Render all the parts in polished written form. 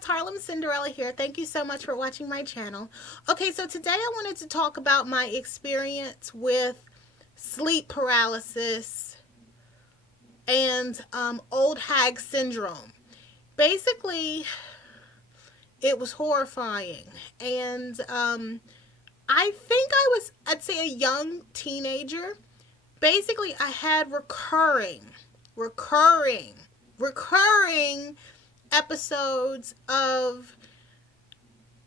it's Harlem Cinderella here. Thank you so much for watching my channel. Okay, so today I wanted to talk about my experience with sleep paralysis and old hag syndrome. Basically, it was horrifying. And I think I'd say a young teenager. Basically, I had recurring episodes of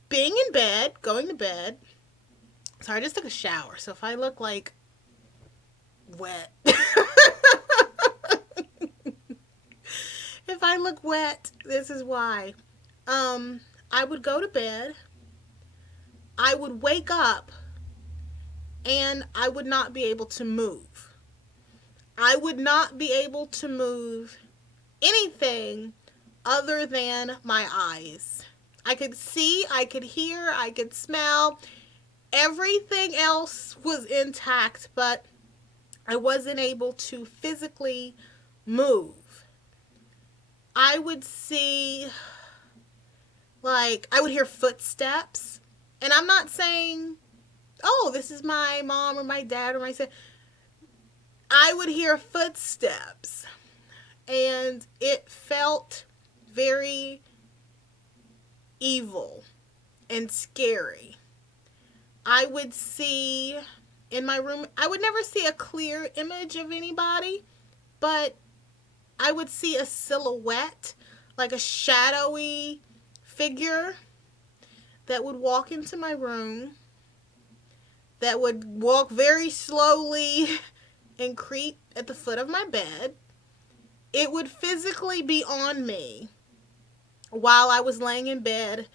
being in bed, going to bed. Sorry, I just took a shower, so if I look like wet, if I look wet, this is why. I would go to bed, I would wake up, and I would not be able to move. I would not be able to move anything other than my eyes. I could see, I could hear, I could smell. Everything else was intact, but I wasn't able to physically move. I would see, I would hear footsteps. And I'm not saying, oh, this is my mom or my dad or my son. I would hear footsteps. And it felt very evil and scary. I would see in my room, I would never see a clear image of anybody, but I would see a silhouette, like a shadowy figure that would walk into my room, that would walk very slowly and creep at the foot of my bed. It would physically be on me while I was laying in bed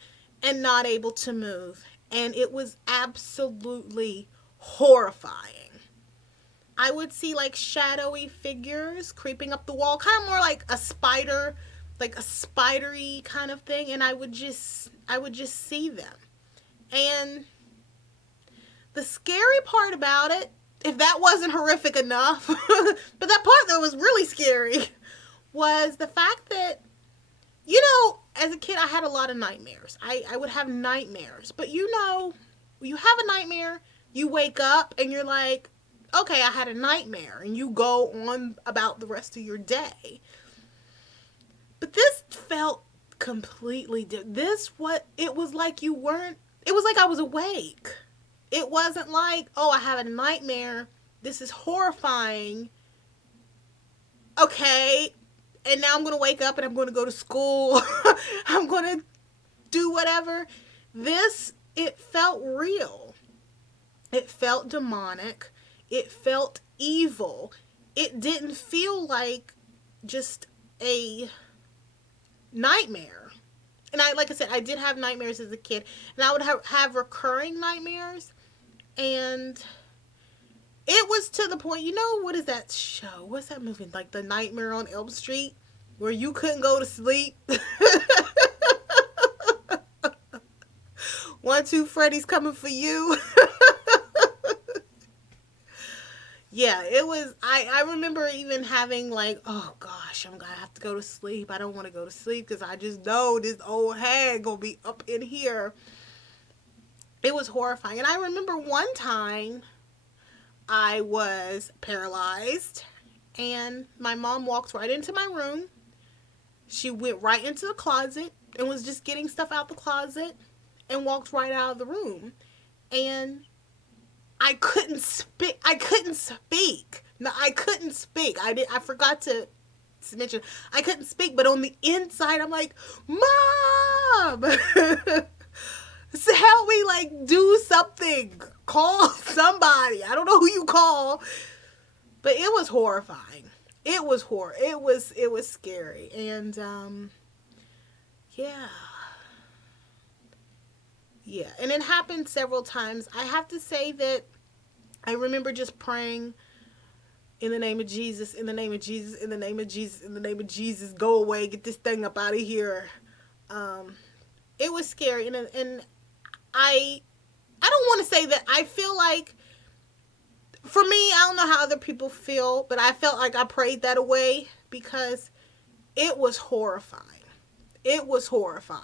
and not able to move. And it was absolutely horrifying. I would see shadowy figures creeping up the wall, kind of more like a spider, like a spidery kind of thing, and I would just see them. And the scary part about it, if that wasn't horrific enough, but that part that was really scary was the fact that, as a kid, I had a lot of nightmares. I would have nightmares. But you have a nightmare, you wake up and you're like, okay, I had a nightmare. And you go on about the rest of your day. But this felt completely different. It was like it was like I was awake. It wasn't like, oh, I have a nightmare. This is horrifying. Okay, and now I'm going to wake up and I'm going to go to school. I'm going to do whatever. It felt real. It felt demonic. It felt evil. It didn't feel like just a nightmare. And like I said, I did have nightmares as a kid. And I would have recurring nightmares. And it was to the point, what is that show? What's that movie? Like The Nightmare on Elm Street? Where you couldn't go to sleep? 1, 2, Freddy's coming for you. Yeah, it was, I remember even having oh gosh, I'm going to have to go to sleep. I don't want to go to sleep because I just know this old hag going to be up in here. It was horrifying. And I remember one time I was paralyzed and my mom walked right into my room. She went right into the closet and was just getting stuff out the closet and walked right out of the room. And I couldn't speak. No, I couldn't speak. I forgot to mention. I couldn't speak, but on the inside, I'm like, Mom! So help me, do something. Call somebody. I don't know who you call. But it was horrifying. It was It was scary. And, yeah. Yeah. And it happened several times. I have to say that I remember just praying, in the name of Jesus, in the name of Jesus, in the name of Jesus, in the name of Jesus, go away, get this thing up out of here. It was scary. And I don't want to say that I feel like, for me, I don't know how other people feel, but I felt like I prayed that away because it was horrifying. It was horrifying.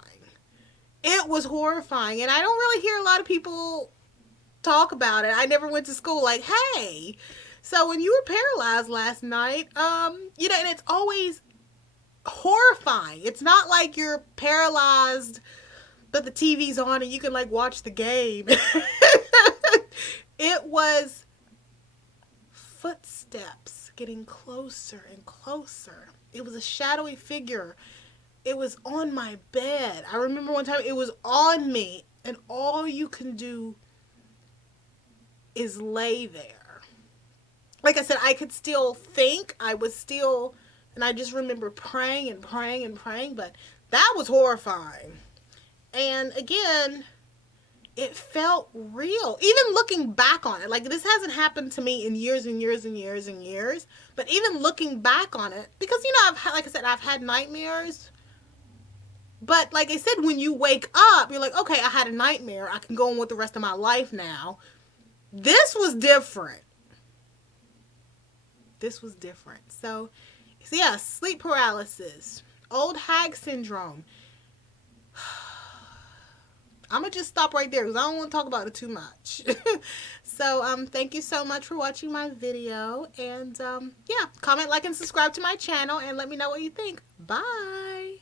It was horrifying. And I don't really hear a lot of people talk about it. I never went to school like, hey, so when you were paralyzed last night, you know, and it's always horrifying. It's not like you're paralyzed but the TV's on and you can like watch the game. It was footsteps getting closer and closer. It was a shadowy figure. It was on my bed. I remember one time it was on me, and all you can do is lay there. Like I said, I could still think. I was still, and I just remember praying and praying and praying, but that was horrifying. And again, it felt real. Even looking back on it, like this hasn't happened to me in years and years and years and years, but even looking back on it, because you know, like I said, I've had nightmares. But like I said, when you wake up, you're like, okay, I had a nightmare. I can go on with the rest of my life now. This was different. This was different. So yeah, sleep paralysis, old hag syndrome. I'm going to just stop right there because I don't want to talk about it too much. So, thank you so much for watching my video. And, yeah, comment, like, and subscribe to my channel and let me know what you think. Bye.